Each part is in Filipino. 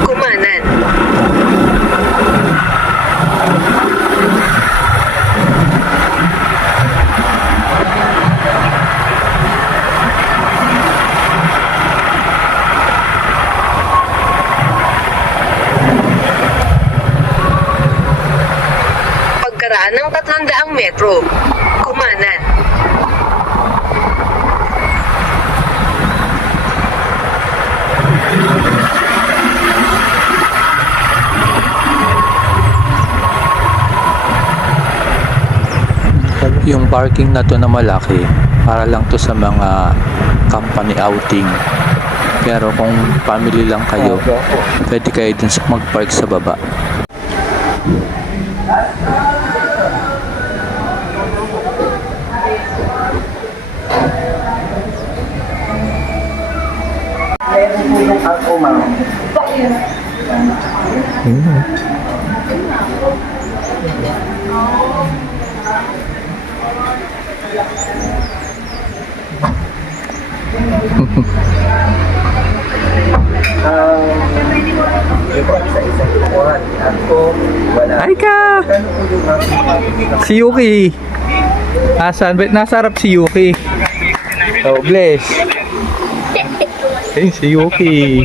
Kumanan. Pagkaraan ng 300 metro. Kumanan. Yung parking na to na malaki, para lang to sa mga company outing. Pero kung family lang kayo, pwede kayo dun sa mag-park sa baba. Ay ka! Si Yuki. Asan? Nasa harap si Yuki. Oh, bless. Ay, si Yuki.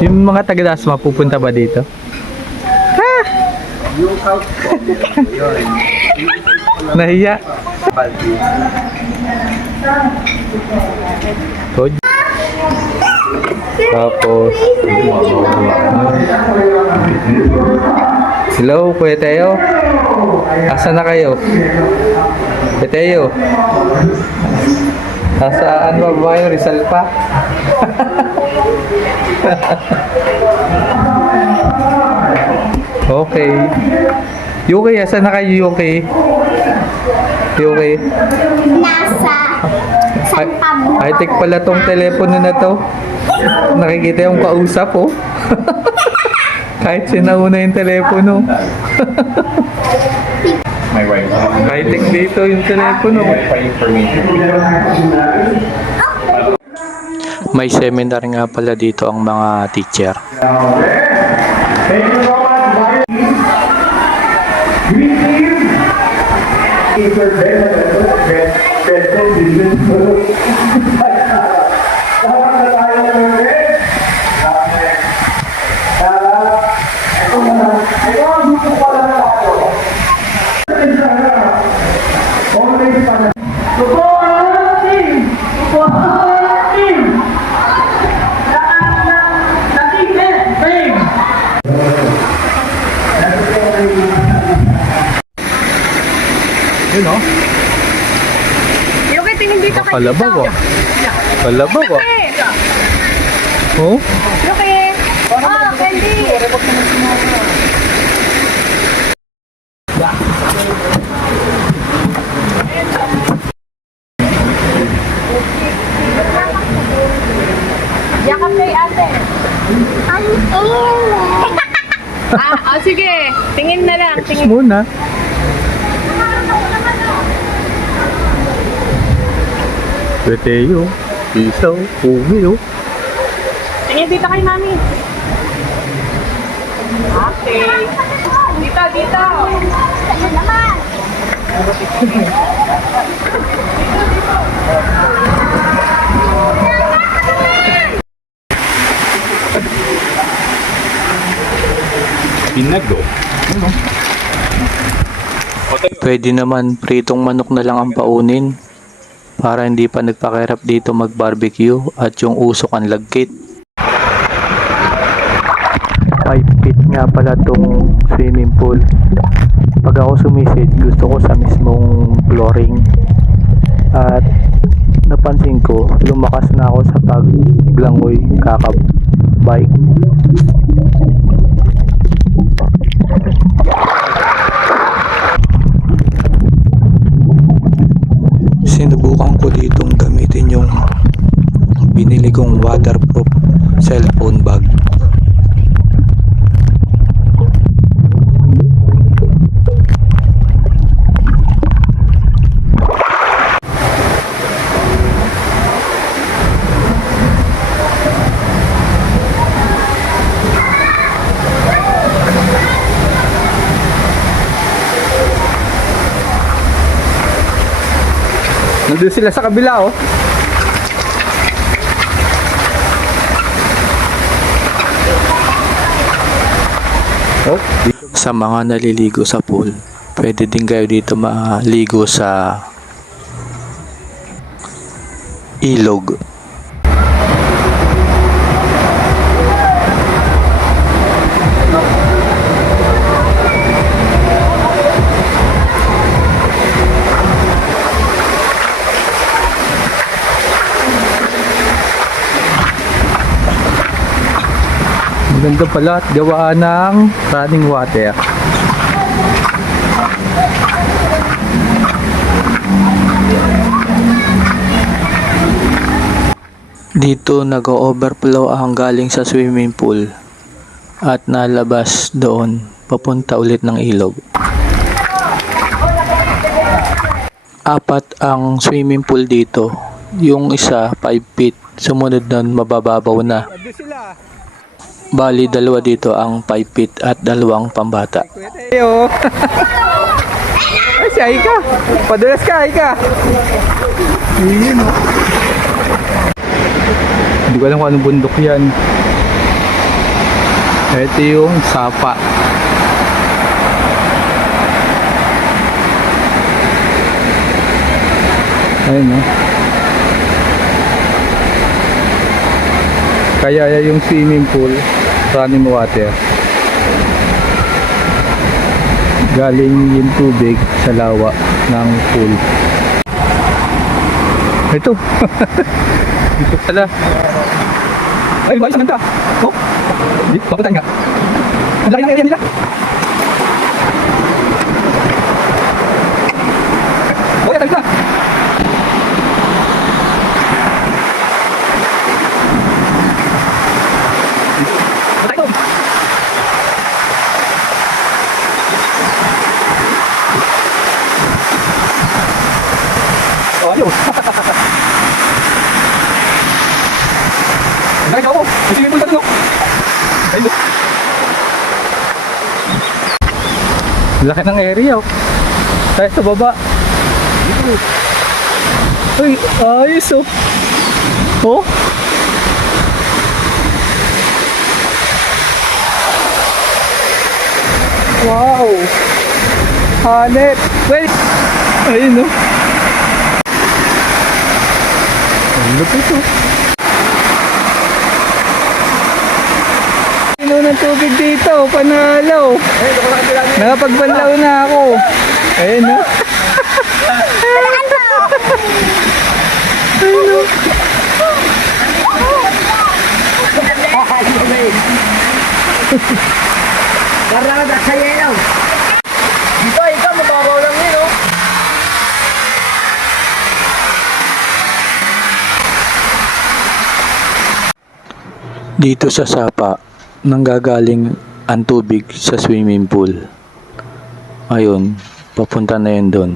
Yung mga taga-Dasma pupunta ba dito? Ha? Nahiya. Tapos hello, Kuya Teo. Asa na kayo? Kuya Teo. Nasaan ba ba yung Rizal pa? Okay. Yuki, asa na kayo, Yuki? Yuki. Nasa San Pablo. High-tech pala tong telepono na to. Nakikita yung kausap, oh. Kahit sinauna yung telepono. My wife. High-tech dito yung telepono. Wi-Fi information. May seminar nga pala dito ang mga teacher. Yun, oh. Yuki, tingin dito kay Kalabaw, ah. Kalabaw, ah. Oh? Yuki! Oh, Candy! Yakap kay ate. Ang init. Sige. Tingin na lang. Tingin muna. Peteo, isaw, uwi, oh. Tingin dito kay mami. Okay. Dito, dito. Ano naman? Pinago. Pwede naman pritong manok na lang ang paunin para hindi pa nagpakirap dito mag-barbecue at yung usok ang lagkit. 5 feet nga pala tong swimming pool. Pag ako sumisid, gusto ko sa mismong flooring. At napansin ko, lumakas na ako sa paglangoy kakabike. Sinubukan ko ditong gamitin yung binili kong waterproof cellphone bag. Nandun sila sa kabila, oh. Oh, Sa mga naliligo sa pool, pwede din kayo dito maligo sa ilog. ganda pala at gawaan ng running water. Dito nag-overflow ang galing sa swimming pool at nalabas doon papunta ulit ng ilog. Apat ang swimming pool dito. Yung isa 5 feet, sumunod nun mabababaw na. Bali dalawa dito ang 5 feet at dalawang pambata. Kuya Teo! Ay, si Aika! Padulas ka, Aika! Ayun, oh. Hindi ko alam kung anong bundok yan. Ito yung Sapa. Ayun, no? Kaya yung swimming pool, running water. Galing yung tubig sa lawa ng pool. Ito. Dito pala. Ay, bayos ang ganda. Oh. Dito, papuntahin nga. Ang laki ng area nila. Oh, tayo na. Tayo. Oh, ayos. Nakita ko! Kasi may punta doon! Ayun! Laki ng area, oh! Tayo sa baba! Ay! Ayos, oh! Oh! Wow! Hanep! Wait! Ayun, oh! Ang lupit, oh! Ino ng tubig dito, panalo. Nakapagbanlaw na ako. Ayun, no? Ayun, no? Karada sa yelo. Dito, ikaw, mababaw lang yun, oh. Dito sa Sapa, nanggagaling ang tubig sa swimming pool. Ayun, papunta na yun doon.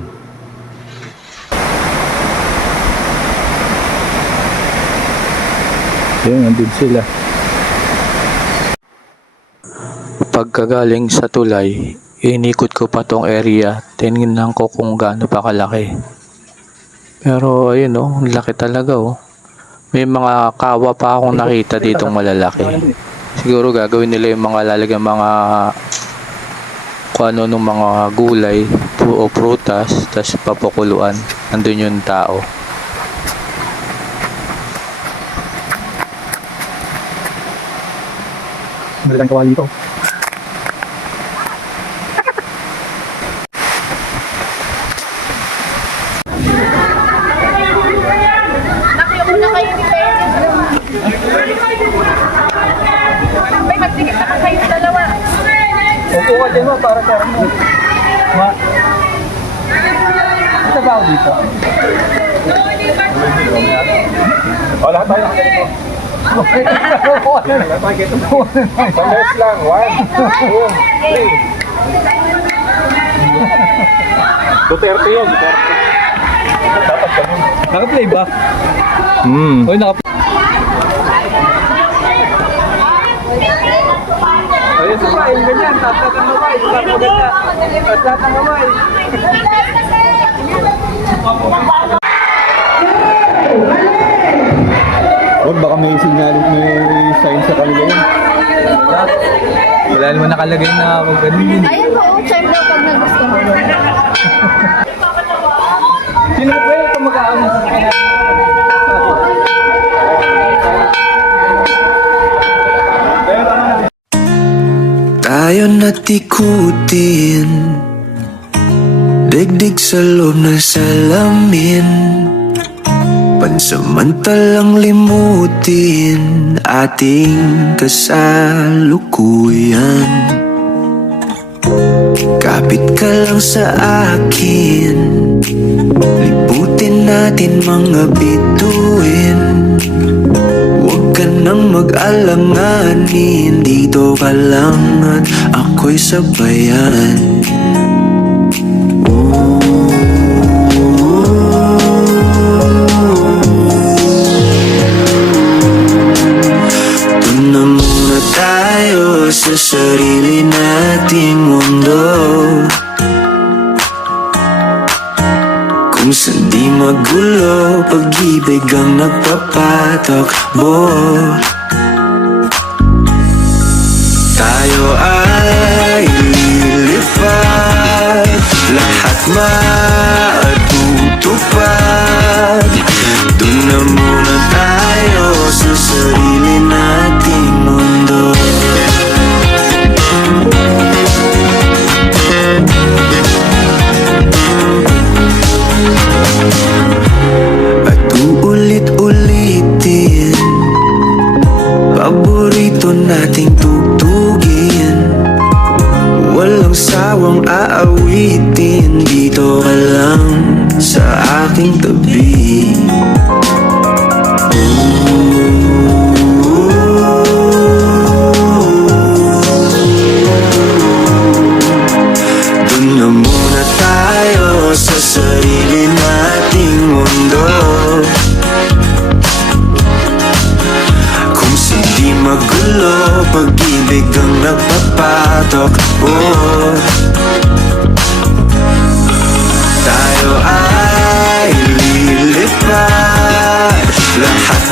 Ayun, nandun sila. Pagkagaling sa tulay, inikot ko pa tong area, tinignan ko kung gaano pa kalaki. Pero ayun, oh, laki talaga, oh. May mga kawa pa akong nakita ditong malalaki. Siguro gagawin nila yung mga lalagyan mga kung ano nung mga gulay o prutas, tapos papakuluan. Nandun yung tao. Magandang kawali ito. Nakiuna kayo ni Pete. May magtigit na kayo sa dalawa. Upo ka din mo para sa mo. Ma. Ito ba ako dito? Oh, lahat tayo nakaganito. Pares lang. 1, 2, 3. Duterte yun. Dapat ganun. Naka-play ba? Uy, ayun sa pa, yung ganyan. Tatlat ang kamay. Tatlat ang kamay. Huwag baka may signal, may sign sa kanila yun. Wala naman nakalagay na huwag ganun din. Ayun po, time daw pag nagustuhan. Sino po yun kung mag-aamas? Tayo natikutin, digdig sa loob ng salamin, pansamantalang limutin ating kasalukuyan. Kapit ka lang sa akin, liputin natin mga bituin. Huwag ka nang mag-alanganin, dito ka lang at ako'y sabayan. Doon na muna tayo sa sarili nating mundo, kung saan di magulo, pag-ibig ang nagpapatakbo. Tayo ay lilipad, lahat matutupad. Doon na muna tayo sa sarili nating mundo. At uulit-ulitin, paborito nating tugtugin, walang sawang aawitin, dito ka lang sa aking tabi. Doon na muna tayo sa sarili nating mundo, kung hindi magulo, pag-ibig ang nagpapatakbo. Tayo ay lilipad, lahat